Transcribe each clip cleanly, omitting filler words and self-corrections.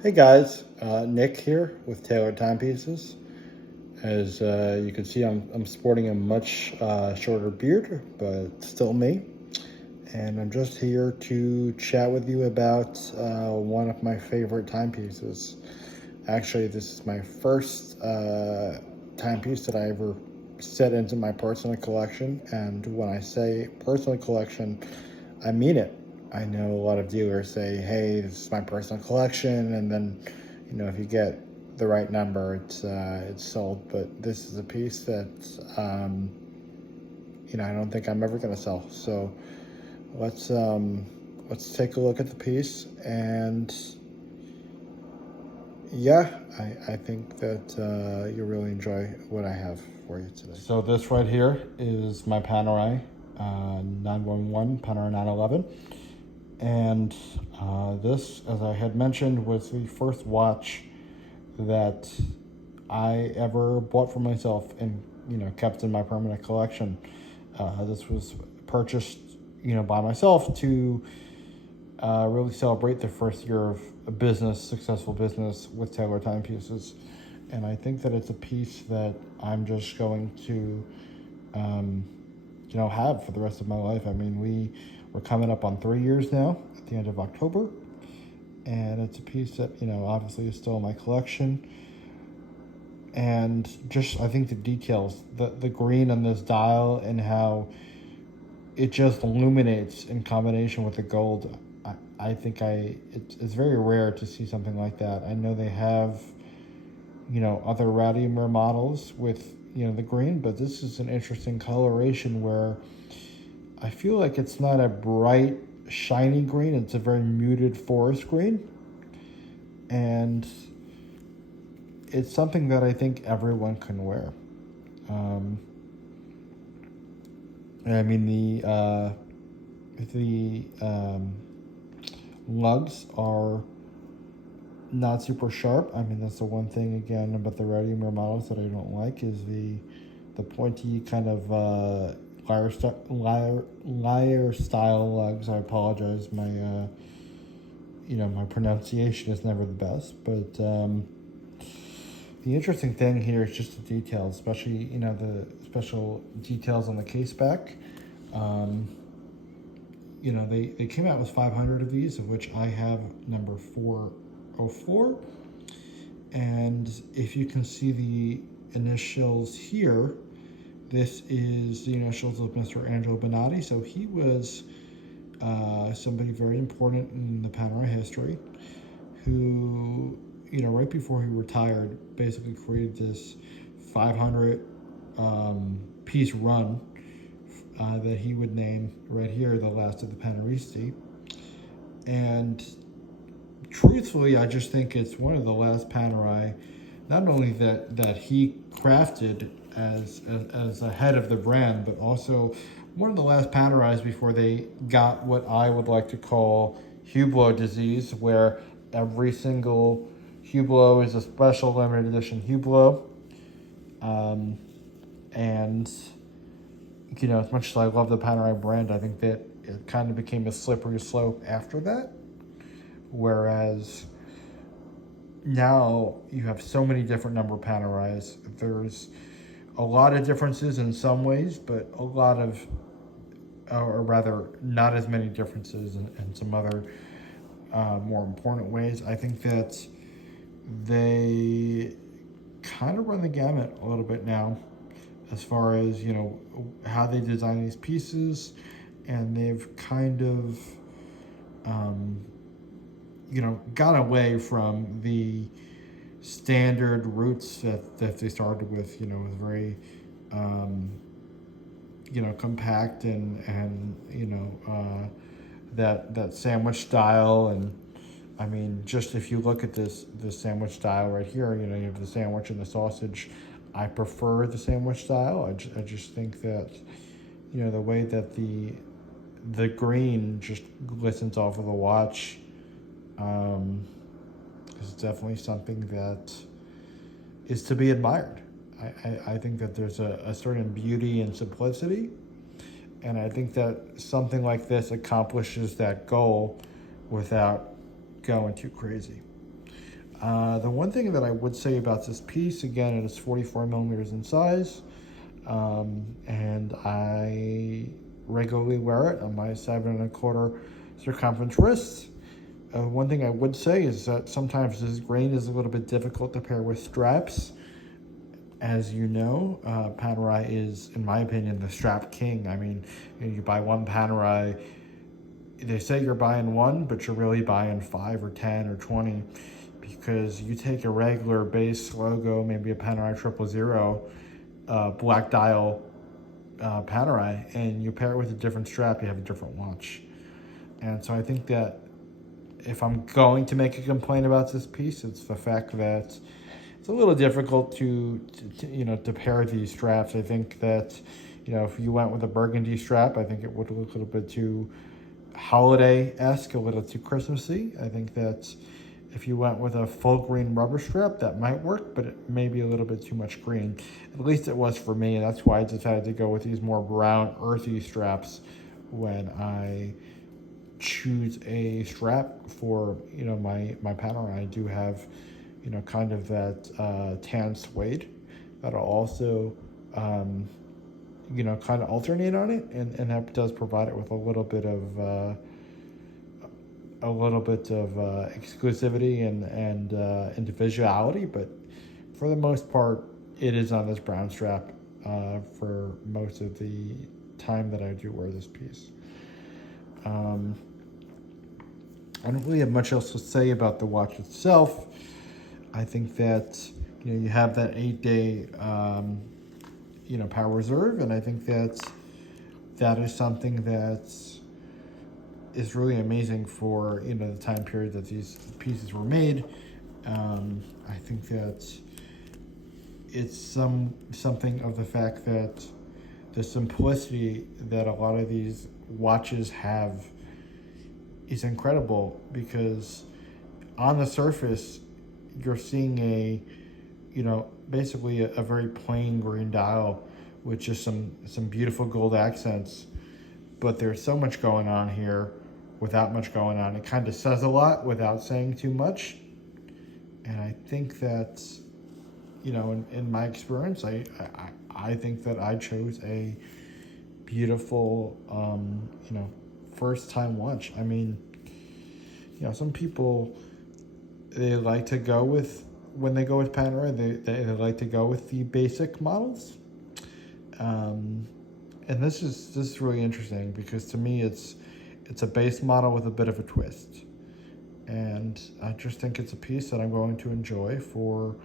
Hey guys, Nick here with Tailored Timepieces. As you can see, I'm sporting a much shorter beard, but still me. And I'm just here to chat with you about one of my favorite timepieces. Actually, this is my first timepiece that I ever set into my personal collection. And when I say personal collection, I mean it. I know a lot of dealers say, "Hey, this is my personal collection," and then, if you get the right number, it's sold. But this is a piece that, I don't think I'm ever going to sell. So let's let's take a look at the piece, and yeah, I think that you'll really enjoy what I have for you today. So this right here is my Panerai 911, Panerai 911. And this, as I had mentioned, was the first watch that I ever bought for myself and, kept in my permanent collection. This was purchased, by myself to really celebrate the first year of a successful business with Taylor Timepieces. And I think that it's a piece that I'm just going to, have for the rest of my life. I mean, we're coming up on 3 years now at the end of October. And it's a piece that, obviously is still in my collection. And just, I think the details, the green on this dial and how it just illuminates in combination with the gold. I think it's very rare to see something like that. I know they have, other Radimer models with, the green, but this is an interesting coloration where I feel like it's not a bright, shiny green. It's a very muted forest green. And it's something that I think everyone can wear. I mean, the lugs are not super sharp. I mean, that's the one thing, again, about the Radimer models that I don't like is the pointy kind of lyre style lugs. I apologize. My pronunciation is never the best, but the interesting thing here is just the details, especially, the special details on the case back. They came out with 500 of these, of which I have number 404. And if you can see the initials here, this is the initials of Mr. Angelo Bonatti. So he was somebody very important in the Panerai history who, right before he retired, basically created this 500 piece run that he would name right here the last of the Paneristi. And truthfully, I just think it's one of the last Panerai, not only that he crafted as a head of the brand, but also one of the last Panerais before they got what I would like to call Hublot disease, where every single Hublot is a special limited edition Hublot. And, as much as I love the Panerai brand, I think that it kind of became a slippery slope after that. Whereas now you have so many different number Panerais. There's a lot of differences in some ways, but a lot of, or rather, not as many differences in some other more important ways. I think that they kind of run the gamut a little bit now as far as, how they design these pieces, and they've kind of, got away from the standard roots that they started with, was very, compact and that sandwich style. And I mean, just if you look at this sandwich style right here, you have the sandwich and the sausage. I prefer the sandwich style. I just think that, the way that the green just glistens off of the watch is definitely something that is to be admired. I think that there's a certain beauty and simplicity, and I think that something like this accomplishes that goal without going too crazy. The one thing that I would say about this piece, again, it is 44 millimeters in size, and I regularly wear it on my 7¼ circumference wrists. One thing I would say is that sometimes this grain is a little bit difficult to pair with straps. As you know, Panerai is, in my opinion, the strap king. I mean, you buy one Panerai, they say you're buying one, but you're really buying 5 or 10 or 20, because you take a regular base logo, maybe a Panerai 000, black dial Panerai, and you pair it with a different strap, you have a different watch. And so I think that if I'm going to make a complaint about this piece, it's the fact that it's a little difficult to pair these straps. I think that, if you went with a burgundy strap, I think it would look a little bit too holiday-esque, a little too Christmassy. I think that if you went with a full green rubber strap, that might work, but it may be a little bit too much green. At least it was for me, and that's why I decided to go with these more brown, earthy straps when I choose a strap for my Panerai. I do have kind of that tan suede that'll also kind of alternate on it, and that does provide it with a little bit of exclusivity and individuality. But for the most part, it is on this brown strap for most of the time that I do wear this piece. I don't really have much else to say about the watch itself. I think that you have that 8-day power reserve, and I think that is something that is really amazing for the time period that these pieces were made. I think that it's something of the fact that the simplicity that a lot of these watches have is incredible, because on the surface you're seeing basically a very plain green dial with just some beautiful gold accents, but there's so much going on here without much going on. It kind of says a lot without saying too much, and I think that in my experience, I think that I chose a beautiful first time watch. I mean, some people, they like to go with, when they go with Panerai, they like to go with the basic models. And this is really interesting, because to me it's a base model with a bit of a twist. And I just think it's a piece that I'm going to enjoy for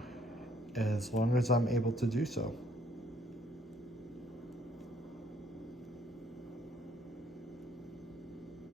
as long as I'm able to do so.